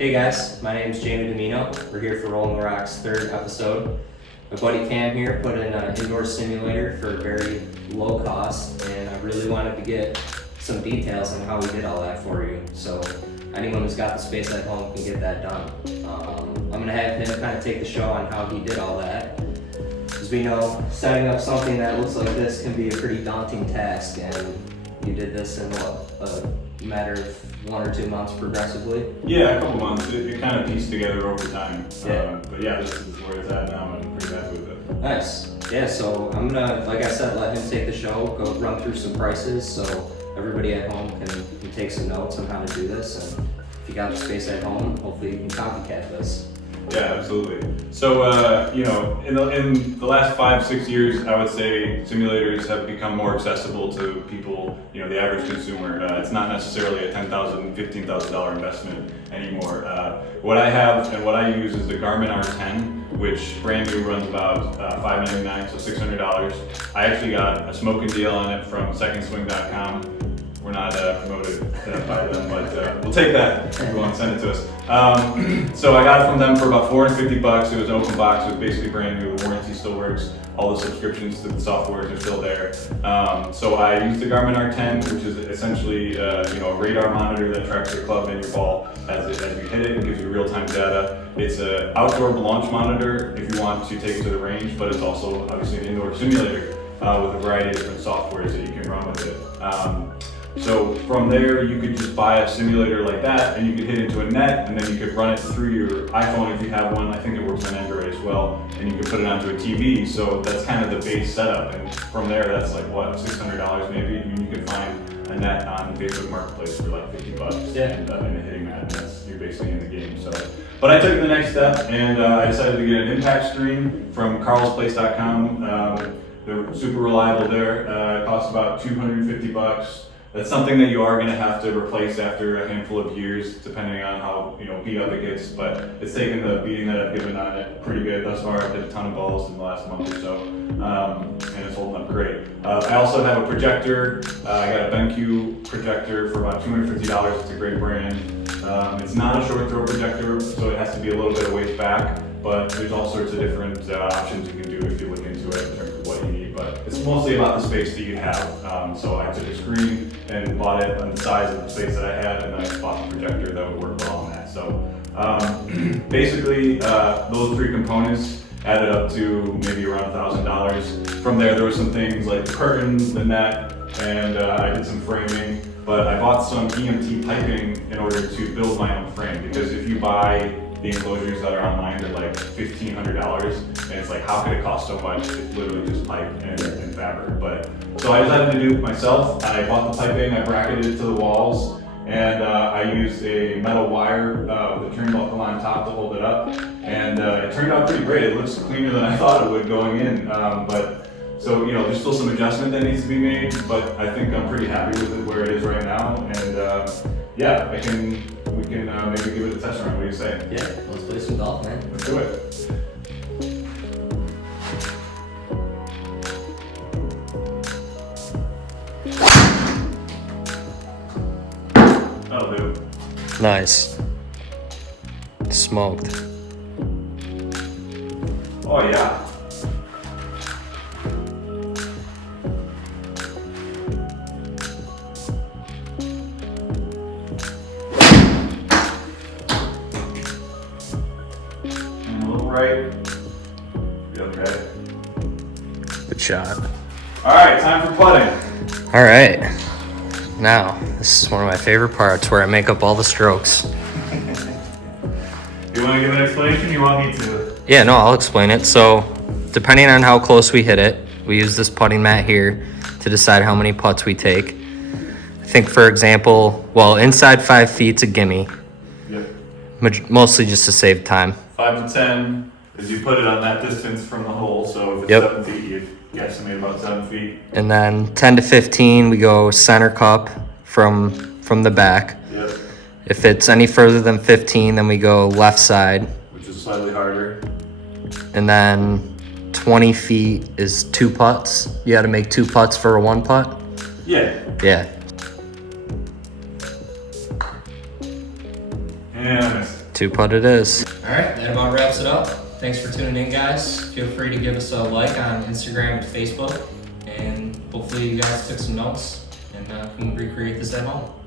Hey guys, my name is Jamie Domino. We're here for Rolling the Rock's third episode. My buddy Cam here put in an indoor simulator for very low cost, and I really wanted to get some details on how we did all that for you. So anyone who's got the space at home can get that done. I'm gonna have him kind of take the show on how he did all that. As we know, setting up something that looks like this can be a pretty daunting task, and you did this in a matter of 1 or 2 months progressively? Yeah, a couple months. It kind of pieced together over time. Yeah. But yeah, this is where it's at now, and I'm pretty happy with it. Nice. Yeah, so I'm gonna, like I said, let him take the show, go run through some prices so everybody at home can take some notes on how to do this. And if you got the space at home, hopefully you can copycat this. Yeah, absolutely. So, in the last 5-6 years, I would say simulators have become more accessible to people, the average consumer. It's not necessarily a $10,000, $15,000 investment anymore. What I have and what I use is the Garmin R10, which brand new runs about $599, so $600. I actually got a smoking deal on it from secondswing.com. We're not promoted by them, but we'll take that if you want to send it to us. So I got it from them for about $450. It was an open box. It was basically brand new. The warranty still works. All the subscriptions to the softwares are still there. So I used the Garmin R10, which is essentially a radar monitor that tracks your club and your ball as you hit it. It gives you real-time data. It's an outdoor launch monitor if you want to take it to the range, but it's also obviously an indoor simulator with a variety of different softwares that you can run with it. So from there, you could just buy a simulator like that, and you could hit into a net, and then you could run it through your iPhone if you have one. I think it works on Android as well, and you could put it onto a TV. So that's kind of the base setup, and from there, that's like what, $600 maybe. I mean, you can find a net on Facebook Marketplace for like $50, yeah, and a hitting mat, and you're basically in the game. So, but I took the next step, and I decided to get an impact screen from carlsplace.com. They're super reliable there. It costs about $250. That's something that you are going to have to replace after a handful of years, depending on how beat up it gets. But it's taken the beating that I've given on it pretty good thus far. I've hit a ton of balls in the last month or so, and it's holding up great. I also have a projector. I got a BenQ projector for about $250. It's a great brand. It's not a short throw projector, so it has to be a little bit of weight back. But there's all sorts of different options you can do if you look into it in terms of what you need. But it's mostly about the space that you have. So I took a screen and bought it on the size of the space that I had, and I bought the projector that would work well on that. So basically, those three components added up to maybe around $1,000. From there were some things like the curtains, the net, and I did some framing. But I bought some EMT piping in order to build my own frame, because if you buy the enclosures that are online, they're like $1,500, and it's like, how could it cost so much? It's literally just pipe and fabric. But so I decided to do it myself. I bought the piping, I bracketed it to the walls, and I used a metal wire with a turnbuckle on top to hold it up, and it turned out pretty great. It looks cleaner than I thought it would going in, so there's still some adjustment that needs to be made, but I think I'm pretty happy with it where it is right now, and yeah, we can maybe give it a test run. What do you say? Yeah, let's play some golf, man. Let's do it. That'll do. Nice. Smoked. Oh yeah. Right. You okay? Good shot. All right, time for putting. All right. Now, this is one of my favorite parts where I make up all the strokes. You want to give an explanation? You want me to? Yeah, no, I'll explain it. So, depending on how close we hit it, we use this putting mat here to decide how many putts we take. I think, for example, inside 5 feet's a gimme. Yep. Mostly just to save time. 5 to 10, as you put it on that distance from the hole. So if it's 7 feet, you guesstimate about 7 feet. And then 10 to 15, we go center cup from the back. Yep. If it's any further than 15, then we go left side. Which is slightly harder. And then 20 feet is 2 putts. You got to make 2 putts for a 1 putt. Yeah. Yeah. And I missed. 2-putt it is. All right, that about wraps it up. Thanks for tuning in, guys. Feel free to give us a like on Instagram and Facebook, and hopefully you guys took some notes and can recreate this at home.